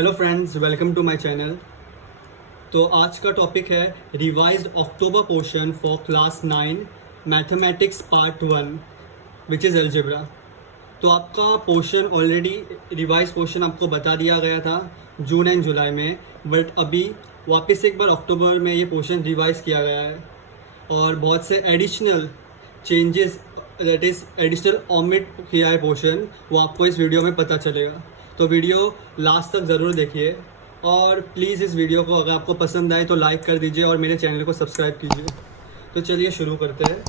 Hello friends, welcome to my channel. तो आज का टॉपिक है revised October portion for class 9 mathematics part 1 which is algebra. तो आपका पोर्शन ऑलरेडी रिवाइज पोर्शन आपको बता दिया गया था जून एंड जुलाई में, बट अभी वापस एक बार अक्टूबर में ये पोर्शन रिवाइज किया गया है और बहुत से additional changes that is additional omit किया है पोर्शन, वो आपको इस वीडियो में पता चलेगा। तो वीडियो लास्ट तक ज़रूर देखिए और प्लीज़ इस वीडियो को अगर आपको पसंद आए तो लाइक कर दीजिए और मेरे चैनल को सब्सक्राइब कीजिए। तो चलिए शुरू करते हैं।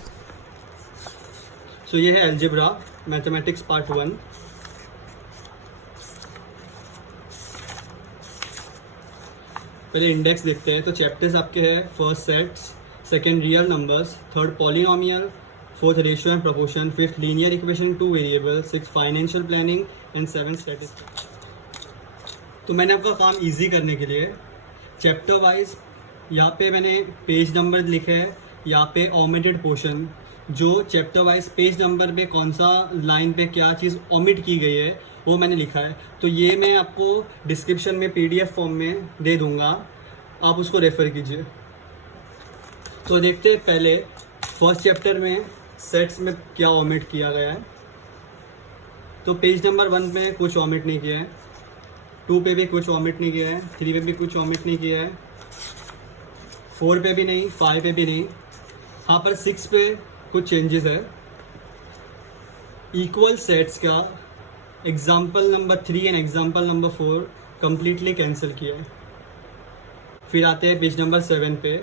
सो ये है अलजेब्रा मैथमेटिक्स पार्ट 1। पहले इंडेक्स देखते हैं। तो चैप्टर्स आपके हैं first sets, second real numbers, third polynomial, fourth ratio and proportion, fifth linear equation in 2 variable, six financial planning and seven statistics. तो मैंने आपका काम इजी करने के लिए चैप्टर वाइज यहाँ पे मैंने पेज नंबर लिखे है, यहाँ पे ओमिटेड पोर्शन जो चैप्टर वाइज पेज नंबर पे कौन सा लाइन पे क्या चीज़ ओमिट की गई है वो मैंने लिखा है। तो ये मैं आपको डिस्क्रिप्शन में PDF फॉर्म में दे दूँगा, आप उसको रेफ़र कीजिए। तो देखते हैं पहले फर्स्ट चैप्टर में सेट्स में क्या ओमिट किया गया है। तो पेज नंबर 1 में कुछ ओमिट नहीं किया है, 2 पे भी कुछ ओमिट नहीं किया है, 3 पे भी कुछ ओमिट नहीं किया है, 4 पे भी नहीं, 5 पे भी नहीं। यहाँ पर 6 पे कुछ चेंजेस है। इक्वल सेट्स का example number 3 and example number 4 completely cancel किया है। फिर आते हैं पेज नंबर 7 पे,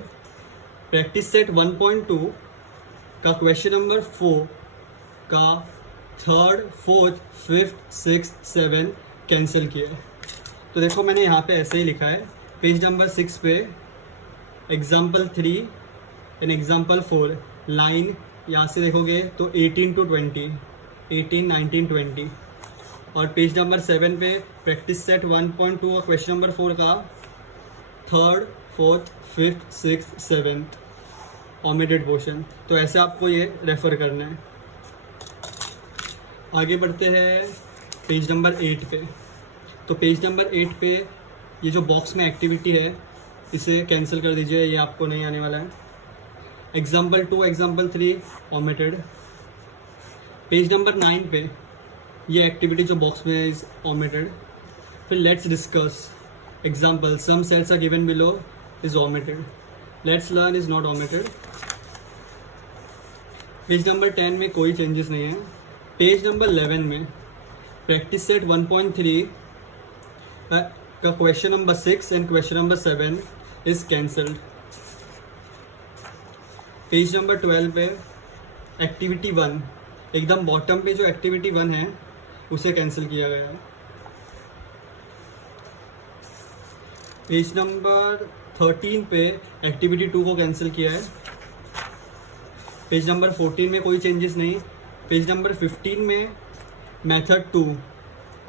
प्रैक्टिस सेट 1.2 का क्वेश्चन नंबर 4 का third, fourth, fifth, sixth, 7 cancel किया है। तो देखो मैंने यहाँ पे ऐसे ही लिखा है। पेज नंबर 6 पे एग्जाम्पल 3 एंड एग्जाम्पल 4 लाइन यहाँ से देखोगे तो 18 to 20, 18, 19, 20। और पेज नंबर 7 पे प्रैक्टिस सेट 1.2 का क्वेश्चन नंबर 4 का third, fourth, fifth, sixth, 7th omitted portion. तो ऐसे आपको ये रेफ़र करना है। आगे बढ़ते हैं पेज नंबर 8 पे। तो पेज नंबर 8 पे ये जो बॉक्स में एक्टिविटी है इसे कैंसिल कर दीजिए, ये आपको नहीं आने वाला है। Example 2, example 3 omitted. Page number 9 पे ये एक्टिविटी जो बॉक्स में इज ओमिटेड। फिर let's discuss example some sets are given below is omitted. Let's learn is not omitted. Page number 10 में कोई चेंजेस नहीं है। पेज नंबर 11 में प्रैक्टिस सेट 1.3 का question number 6 and question number 7 is cancelled. Page number 12 पे activity 1 एकदम bottom पे जो एक्टिविटी 1 है उसे कैंसिल किया गया है। पेज नंबर 13 पे एक्टिविटी 2 को कैंसिल किया है। पेज नंबर 14 में कोई चेंजेस नहीं। पेज नंबर 15 में मेथड 2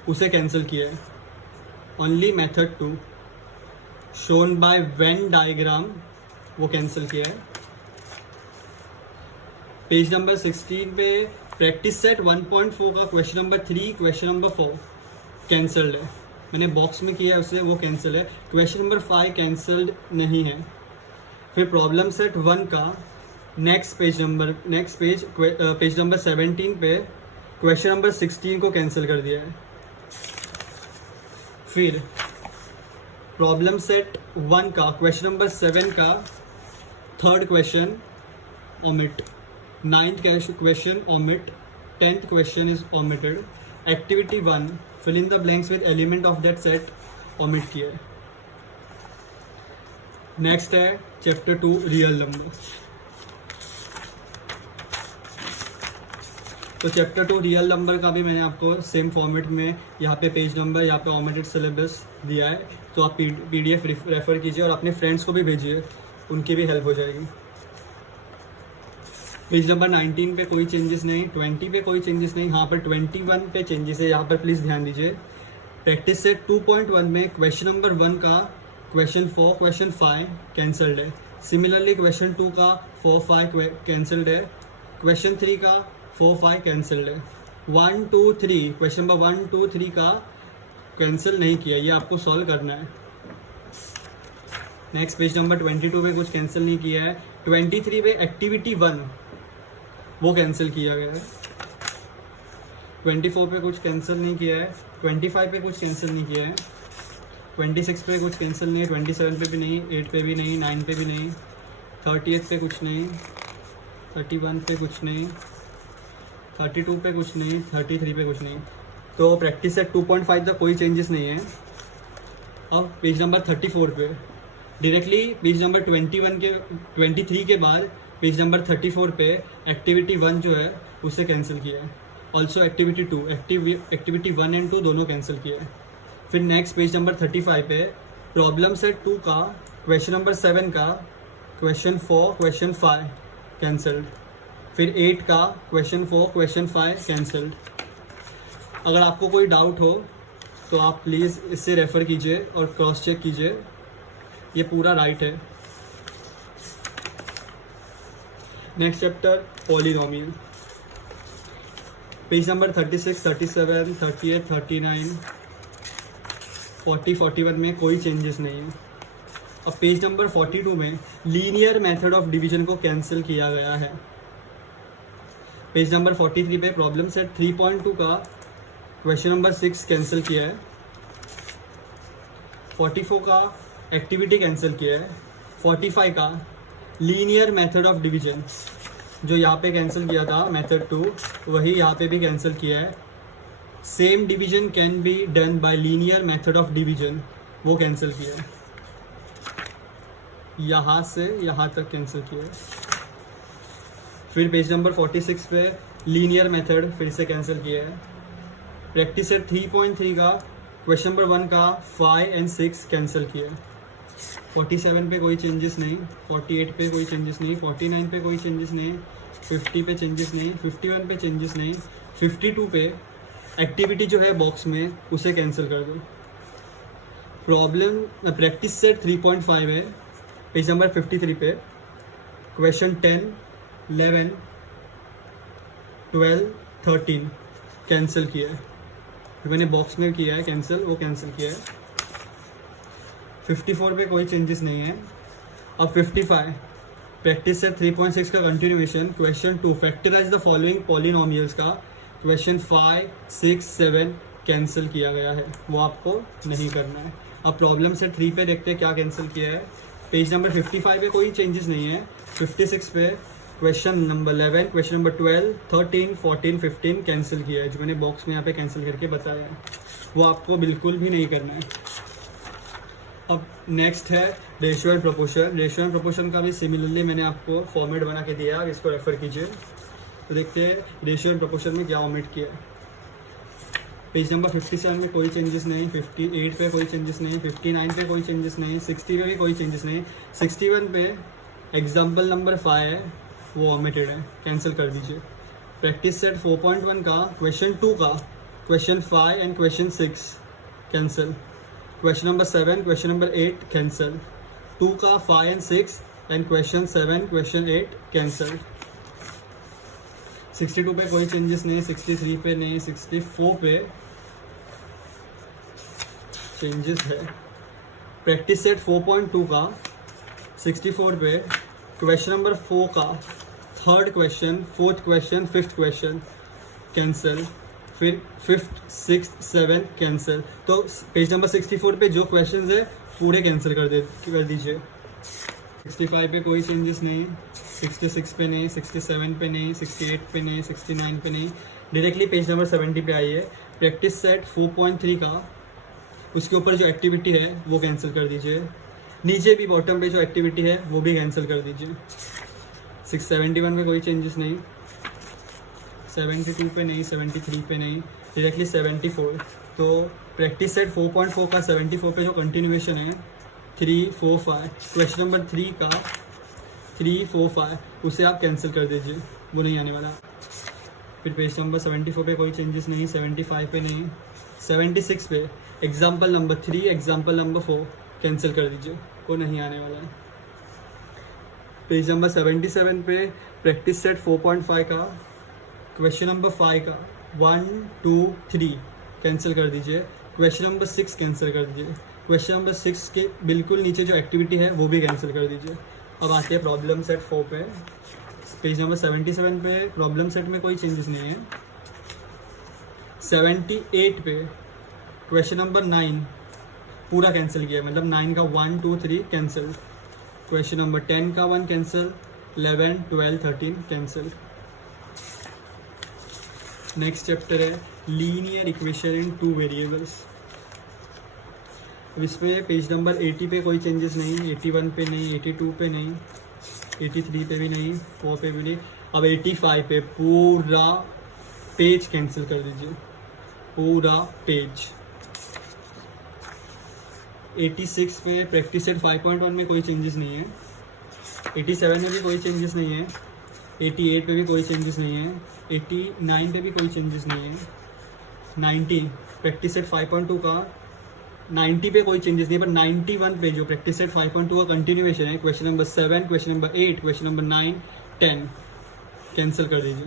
उसे कैंसिल किया है। Only method 2 shown by Venn diagram वो कैंसिल किया है। पेज नंबर 16 पे प्रैक्टिस सेट 1.4 का question number 3, question number 4 cancelled है। मैंने बॉक्स में किया है उसे, वो कैंसिल है। क्वेश्चन नंबर 5 कैंसल्ड नहीं है। फिर प्रॉब्लम सेट 1 का नेक्स्ट पेज नंबर 17 पे क्वेश्चन नंबर 16 को कैंसिल कर दिया है। फिर प्रॉब्लम सेट 1 का क्वेश्चन नंबर 7 का third question omit, 9th question omit, 10th question is omitted. Activity 1 fill in the blanks with element of that set omit किया है। नेक्स्ट है चैप्टर 2 रियल नंबर्स। तो चैप्टर 2 रियल नंबर का भी मैंने आपको सेम फॉर्मेट में यहाँ पे पेज नंबर, यहाँ पे ओमिटेड सिलेबस दिया है। तो आप PDF रेफ़र कीजिए और अपने फ्रेंड्स को भी भेजिए, उनकी भी हेल्प हो जाएगी। पेज नंबर 19 पे कोई चेंजेस नहीं, 20 पे कोई चेंजेस नहीं। यहाँ पर 21 पे चेंजेस है, यहाँ पर प्लीज़ ध्यान दीजिए। प्रैक्टिस सेट 2.1 में क्वेश्चन नंबर 1 का क्वेश्चन 4, क्वेश्चन 5 कैंसल्ड है। सिमिलरली क्वेश्चन 2 का 4, 5 कैंसल्ड है। क्वेश्चन 3 का 4, 5 कैंसल्ड है। 1, 2, 3 क्वेश्चन नंबर 1, 2, 3 का कैंसिल नहीं किया, ये आपको सॉल्व करना है। नेक्स्ट पेज नंबर 22 पे कुछ कैंसिल नहीं किया है। 23 पे एक्टिविटी 1 वो कैंसिल किया गया है। 24 पे कुछ कैंसिल नहीं किया है। 25 पे कुछ कैंसिल नहीं किया है। 26 पे कुछ कैंसिल नहीं है। 27 पे भी नहीं, 8 पे भी नहीं, 9 पे भी नहीं, 30th पे कुछ नहीं, 31 पे कुछ नहीं, 32 पे कुछ नहीं, 33 पे कुछ नहीं। तो प्रैक्टिस सेट 2.5 का कोई चेंजेस नहीं है। अब पेज नंबर 34 पे डायरेक्टली पेज नंबर 23 के बाद पेज नंबर 34 पे एक्टिविटी 1 जो है उसे कैंसिल किया है। ऑल्सो एक्टिविटी 2, एक्टिविटी 1 एंड 2 दोनों कैंसिल किया है। फिर नेक्स्ट पेज नंबर 35 पे प्रॉब्लम सेट 2 का क्वेश्चन नंबर 7 का क्वेश्चन 4, क्वेश्चन 5 कैंसल्ड। फिर 8 का क्वेश्चन 4, क्वेश्चन 5 कैंसल्ड। अगर आपको कोई डाउट हो तो आप प्लीज़ इससे रेफ़र कीजिए और क्रॉस चेक कीजिए, ये पूरा राइट है। Next chapter polynomial, page number 36, 37, 38, 39, 40, 41 में कोई चेंजेस नहीं है। अब पेज नंबर 42 में लीनियर मेथड ऑफ डिवीजन को कैंसिल किया गया है। पेज नंबर 43 पे प्रॉब्लम सेट 3.2 का क्वेश्चन नंबर 6 कैंसिल किया है। 44 का एक्टिविटी कैंसिल किया है। 45 का लीनियर मेथड ऑफ डिवीजन जो यहाँ पे कैंसिल किया था मेथड 2, वही यहाँ पे भी कैंसिल किया है। Same division can be done by linear method of division, वो कैंसिल किया है। यहाँ से यहाँ तक कैंसिल किया है। फिर पेज नंबर 46 पे लीनियर मेथड फिर से कैंसिल किया है। प्रैक्टिस सेट 3.3 का क्वेश्चन नंबर 1 का 5 एंड 6 कैंसिल किया है। 47 पे कोई चेंजेस नहीं, 48 पे कोई चेंजेस नहीं, 49 पे कोई चेंजेस नहीं, 50 पे चेंजेस नहीं, 51 पे चेंजेस नहीं, 52 पे एक्टिविटी जो है बॉक्स में उसे कैंसिल कर दो। प्रॉब्लम प्रैक्टिस सेट 3.5 है, पेज नंबर 53 पे क्वेश्चन 10, 11, 12, 13 कैंसिल किया है। मैंने बॉक्स में किया है कैंसिल, वो कैंसिल किया है। 54 पे कोई चेंजेस नहीं है। अब 55 प्रैक्टिस सेट 3.6 का continuation, question 2 factorize the following polynomials का क्वेश्चन 5, 6, 7 कैंसिल किया गया है, वो आपको नहीं करना है। अब प्रॉब्लम सेट 3 पे देखते हैं क्या कैंसिल किया है। पेज नंबर 55 पे कोई चेंजेस नहीं है। 56 पे question number 11, question number 12, 13, 14, 15 cancel किया है, जो मैंने बॉक्स में यहाँ पे कैंसिल करके बताया है, वो आपको बिल्कुल भी नहीं करना है। अब नेक्स्ट है ratio and proportion. Ratio and proportion का भी सिमिलरली मैंने आपको फॉर्मेट बना के दिया है, इसको रेफर कीजिए। तो देखते हैं रेशियो एंड प्रोपोर्शन में क्या ओमिट किया है। पेज नंबर 57 में कोई चेंजेस नहीं, 58 पे कोई चेंजेस नहीं, 59 पे कोई चेंजेस नहीं, 60 पे भी कोई चेंजेस नहीं, 61 पे एग्जाम्पल नंबर 5 है वो ओमिटेड है, कैंसिल कर दीजिए। प्रैक्टिस सेट 4.1 का क्वेश्चन 2 का question 5 and question 6 cancel. Question number 7, question number 8 cancel. 2 का 5 and 6 and question 7, question 8 cancel. 62 पे कोई चेंजेस नहीं, 63 पे नहीं, 64 पे चेंजेस है। प्रैक्टिस सेट 4.2 का 64 पे क्वेश्चन नंबर 4 का 3rd question, 4th question, 5th question cancel. फिर 5th, 6th, 7th कैंसिल। तो पेज नंबर 64 पे जो क्वेश्चंस है पूरे कैंसिल कर दीजिए। 65 पे कोई चेंजेस नहीं, 66 पे नहीं, 67 पे नहीं, 68 पे नहीं, 69 पे नहीं। डायरेक्टली पेज नंबर 70 पे आइए। प्रैक्टिस सेट 4.3 का उसके ऊपर जो एक्टिविटी है वो कैंसिल कर दीजिए। नीचे भी बॉटम पे जो एक्टिविटी है वो भी कैंसिल कर दीजिए। 671 में कोई चेंजेस नहीं, 72 पे नहीं, 73 पे नहीं, डायरेक्टली 74। तो प्रैक्टिस सेट 4.4 का 74 पे जो कंटिन्यूएशन है 3, 4, 5, क्वेश्चन नंबर 3 का 3, 4, 5 उसे आप कैंसिल कर दीजिए, वो नहीं आने वाला। फिर पेज नंबर 74 पे कोई चेंजेस नहीं, 75 पे नहीं, 76 पे example number 3, example number 4 cancel कर दीजिए, वो नहीं आने वाला है। पेज नंबर 77 पे प्रैक्टिस सेट 4.5 का क्वेश्चन नंबर 5 का 1, 2, 3 कैंसिल कर दीजिए। क्वेश्चन नंबर 6 कैंसिल कर दीजिए। क्वेश्चन नंबर 6 के बिल्कुल नीचे जो एक्टिविटी है वो भी कैंसिल कर दीजिए। अब आते हैं प्रॉब्लम सेट 4 पे, पेज नंबर 77 पे प्रॉब्लम सेट में कोई चेंजेस नहीं है। 78 पे क्वेश्चन नंबर 9 पूरा कैंसिल किया, मतलब 9 का 1 2 3 कैंसिल। क्वेश्चन नंबर 10 का 1 कैंसिल, 11 12 13 कैंसिल। नेक्स्ट चैप्टर है लीनियर इक्वेशन इन 2 वेरिएबल्स। अब इसमें पेज नंबर 80 पे कोई चेंजेस नहीं, 81 पे नहीं, 82 पे नहीं, 83 पे भी नहीं, 4 पे भी नहीं। अब 85 पे पूरा पेज कैंसिल कर दीजिए, पूरा पेज। 86 में प्रैक्टिस सेट 5.1 में कोई चेंजेस नहीं है। 87 में भी कोई चेंजेस नहीं है। 88 पे भी कोई चेंजेस नहीं है। 89 पे भी कोई चेंजेस नहीं है। 90 प्रैक्टिस सेट 5.2 का 90 पे कोई चेंजेस नहीं है, पर 91 पे जो प्रैक्टिस सेट 5.2 का कंटिन्यूएशन है, question number 7, question number 8, question number 9, 10 cancel कर दीजिए,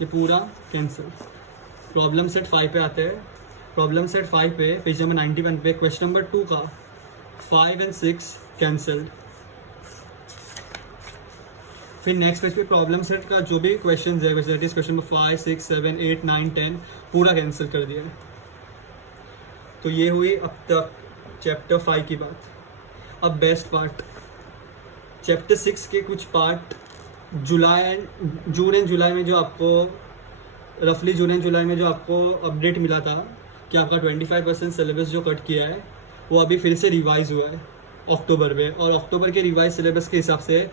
ये पूरा कैंसिल। प्रॉब्लम सेट 5 पे आते हैं। प्रॉब्लम सेट 5 पे पेज नंबर 91 पे क्वेश्चन नंबर 2 का 5 और 6 कैंसिल्ड। फिर नेक्स्ट पेज पे प्रॉब्लम सेट का जो भी क्वेश्चन है, क्वेश्चन नंबर 5 6 7 8 9 10 पूरा कैंसिल कर दिया है। तो ये हुई अब तक चैप्टर 5 की बात। अब बेस्ट पार्ट, चैप्टर 6 के कुछ पार्ट जून एंड जुलाई में जो आपको रफली जून एंड जुलाई में जो आपको अपडेट मिला था कि आपका 25% सिलेबस जो कट किया है वो अभी फिर से रिवाइज हुआ है अक्टूबर में, और अक्टूबर के रिवाइज सिलेबस के हिसाब से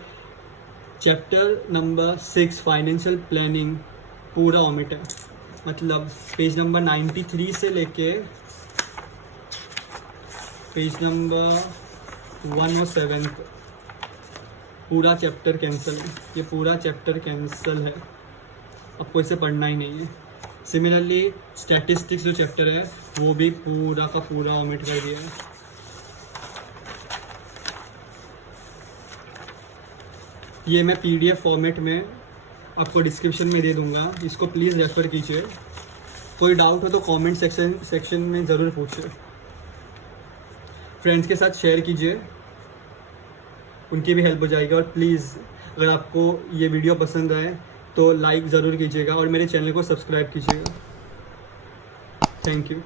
चैप्टर नंबर 6 फाइनेंशियल प्लानिंग पूरा ओमिट है। मतलब पेज नंबर 93 से लेके पेज नंबर 107 पूरा चैप्टर कैंसिल है। ये पूरा चैप्टर कैंसिल है, आपको इसे पढ़ना ही नहीं है। सिमिलरली स्टैटिस्टिक्स जो चैप्टर है वो भी पूरा का पूरा ओमिट कर दिया है। ये मैं PDF फॉर्मेट में आपको डिस्क्रिप्शन में दे दूंगा, इसको प्लीज़ रेफर कीजिए। कोई डाउट हो तो कमेंट सेक्शन में ज़रूर पूछिए। फ्रेंड्स के साथ शेयर कीजिए, उनकी भी हेल्प हो जाएगी। और प्लीज़ अगर आपको ये वीडियो पसंद आए तो लाइक ज़रूर कीजिएगा और मेरे चैनल को सब्सक्राइब कीजिएगा। Thank you.